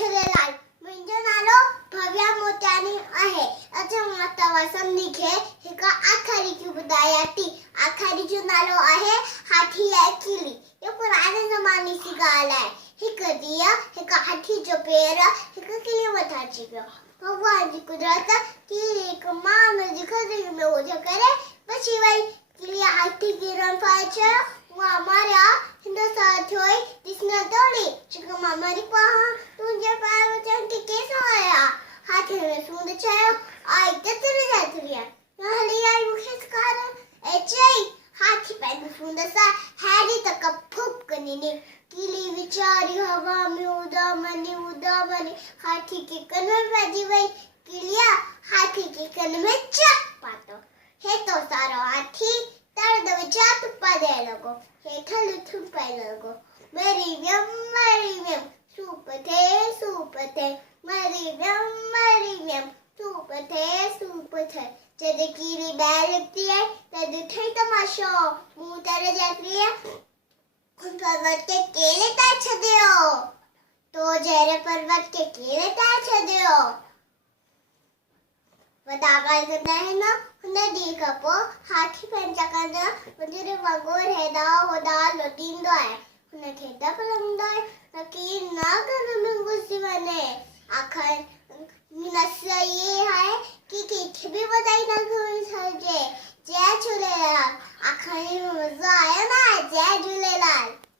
झूलेलाल मुंहिंजो नालो भव्या मोतियानी आहे। अॼु मां तव्हां सभिनी खे हिकु आखाड़ी जूं ॿुधायां थी। आखाड़ी जो नालो आहे हाथी ऐं कीली। इहो पुराणे ज़माने जी ॻाल्हि आहे। हिकु ॾींहुं हिकु हाथी जो पेर हिकु कीली मथां अची पियो। भॻवान जी कुदरत कीली हिकु माण्हू जी खज़ाने में हुजे करे बची वई। कीली हाथी खे रंफाए चयो उहा मारिया हिन सां थियो ई ॾिसण तोड़ी जेको मां मरी पवां तुंहिंजे पैर में के कैसो आया। हाथी ने सूंड चयो आई केतिरी जातरी आहे हली आई मूंखे सेखारण ऐं चई हाथी पंहिंजी सूंड सां हैरी तक फूक कंदी कीली वीचारी हवा में उॾामनी हाथी के कन में पइजी वई। कीलिया हाथी के कन में चक पातो। हेतो सारो हाथी दर्द विचार तुप्पा दे लॻो हेठि लुथुम पाइण लॻो। मरी वियम सूप थे मरी वियम सूप थे। जॾहिं कीली ॿाहिरि निकिती आई तॾहिं ठही तमाशो मूं तर जातरी पर्वत के केले था छॾियो तो जहिड़े पर्वत के केले था छॾियो। वॾा ॻाल्हि कंदा आहिनि। हुन ॾींहं खां पोइ हाथी पंहिंजा कन मुंहिंजे वांगुरु हेॾा होॾा लुटींदो आहे। हुनखे डपु लॻंदो आहे त कीअं न घर में घुसी वञे। आख़िर नस इहे आहे कि कंहिंखे बि ॿुधाई न घुमी छॾिजे। जय झूलेलाल। आख़िर मज़ो आयो न। जय झूलेलाल।